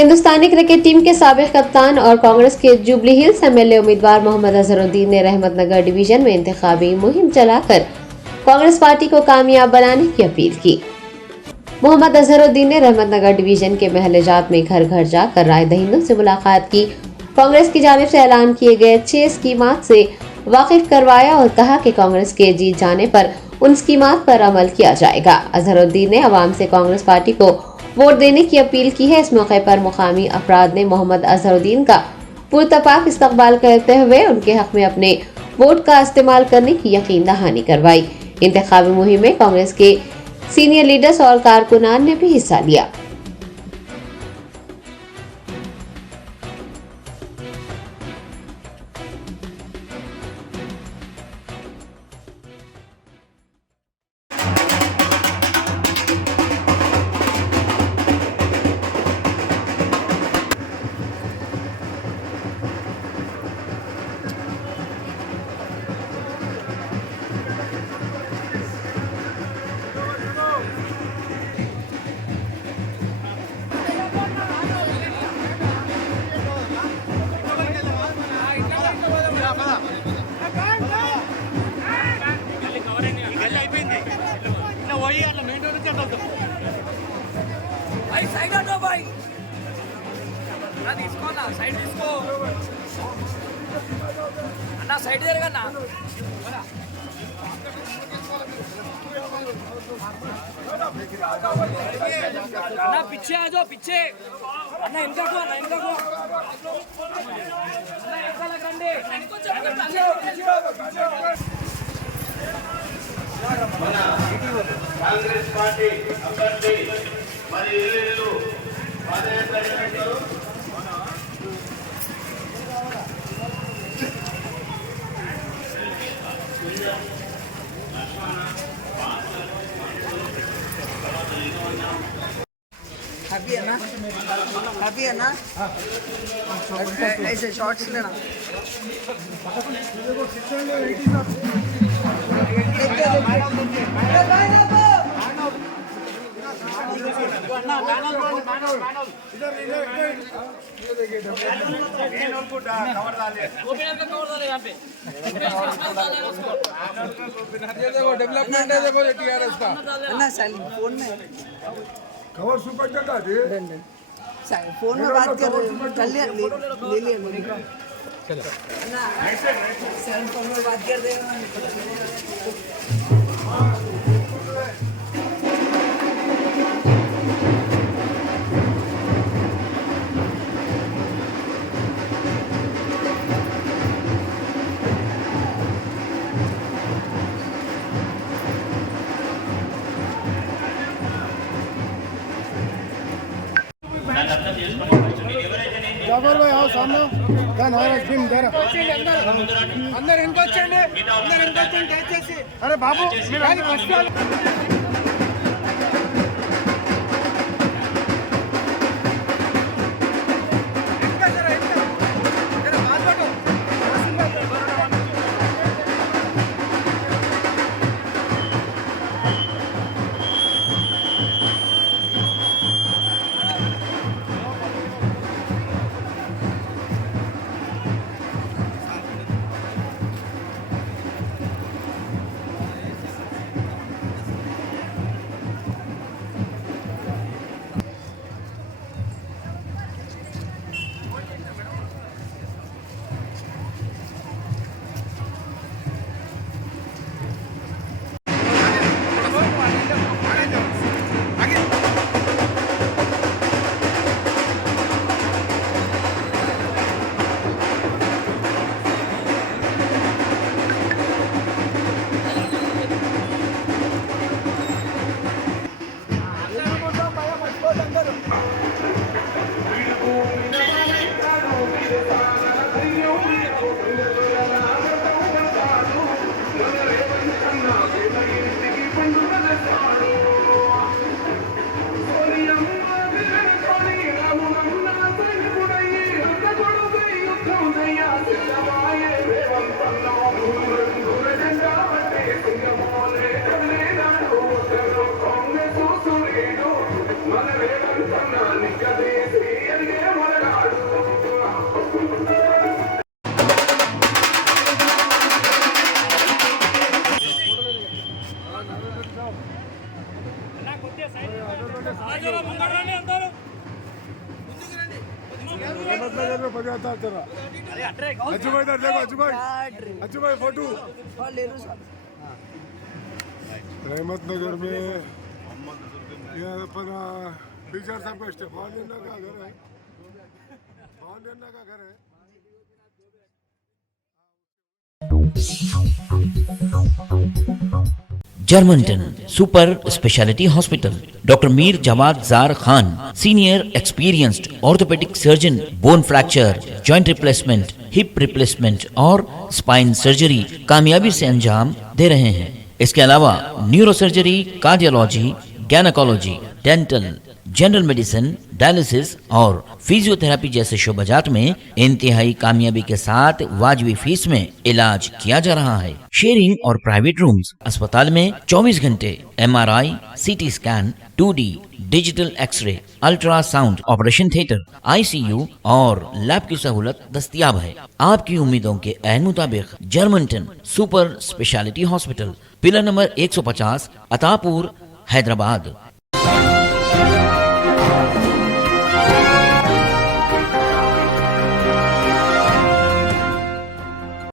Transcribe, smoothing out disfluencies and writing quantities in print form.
हिंदुस्तानी cricket team के साबिक कप्तान और कांग्रेस के जुबली हिल्स एमएलए उम्मीदवार मोहम्मद अजहरुद्दीन ने रहमतनगर डिवीजन में इंतखाबी मुहिम चलाकर कांग्रेस पार्टी को कामयाब बनाने की अपील की। मोहम्मद अजहरुद्दीन ने रहमतनगर डिवीजन के महलजात में घर घर जाकर राय दहिंदों से मुलाकात की, कांग्रेस की जानिब से ऐलान किए गए 6 स्कीमात से वाकिफ करवाया और कहा कि कांग्रेस के जीत जाने पर उन स्कीमात पर अमल किया जाएगा। अजहरुद्दीन ने आवाम से कांग्रेस पार्टी को वोट देने की अपील की है। इस मौके पर मुकामी अफराद ने मोहम्मद अजहरुद्दीन का पुरतपाक इस्तकबाल करते हुए उनके हक में अपने वोट का इस्तेमाल करने की यकीन दहानी करवाई। इंतखाबी मुहिम में कांग्रेस के सीनियर लीडर्स और कारकुनान ने भी हिस्सा लिया। సైడ్ అటో బాయ్ నా తీసుకో నా సైడ్ తీసుకో అన్న సైడ్ జరగన్నా అన్న పిచ్చే ఆజో పిచ్చే అన్న ఇంతకు అన్న ఇంతకు అన్న ఎంతలకు రండి మన కాంగ్రెస్ పార్టీ అభ్యర్థి మరి ఇల్లు పాదయాత్ర నిర్వహించారు. हैप्पी है ना? हैप्पी है ना? ऐसे शॉर्ट्स लेना। डेवलपमेंट है देखो टीआरएस का ना साइलेंट फोन में कवर सुपर चलता है फोन में बात कर रहे कर लिया ले लिया ना सेल फोन में बात कर रहे जाफर भाई आओ सामने क्या नाराज फिल्म दे रहा अंदर इनको चढ़े दयచేసి अरे बाबू मेरी फर्स्ट अजूभाई इधर देखो, अजूभाई फोटो ले लो साहब। रहमत नगर में ये अपना टीचर साहब का स्टेप लेना का घर है, लेना का घर है। Germanten super speciality hospital, doctor Mir Jawad Zar Khan, senior experienced orthopaedic surgeon, bone fracture, joint replacement, hip replacement और स्पाइन सर्जरी कामयाबी से अंजाम दे रहे हैं। इसके अलावा neuro surgery, cardiology, gynaecology, dental, general medicine, dialysis और फिजियोथेरेपी जैसे शोबाजात में इंतहाई कामयाबी के साथ वाजबी फीस में इलाज किया जा रहा है। शेयरिंग और प्राइवेट रूम्स, अस्पताल में 24 घंटे MRI, CT scan, 2D digital x-ray, ultrasound, operation theatre, ICU और लैब की सहूलत दस्तयाब है। आपकी उम्मीदों के ऐन मुताबिक Germanten super speciality hospital, pillar number 150, Attapur, हैदराबाद।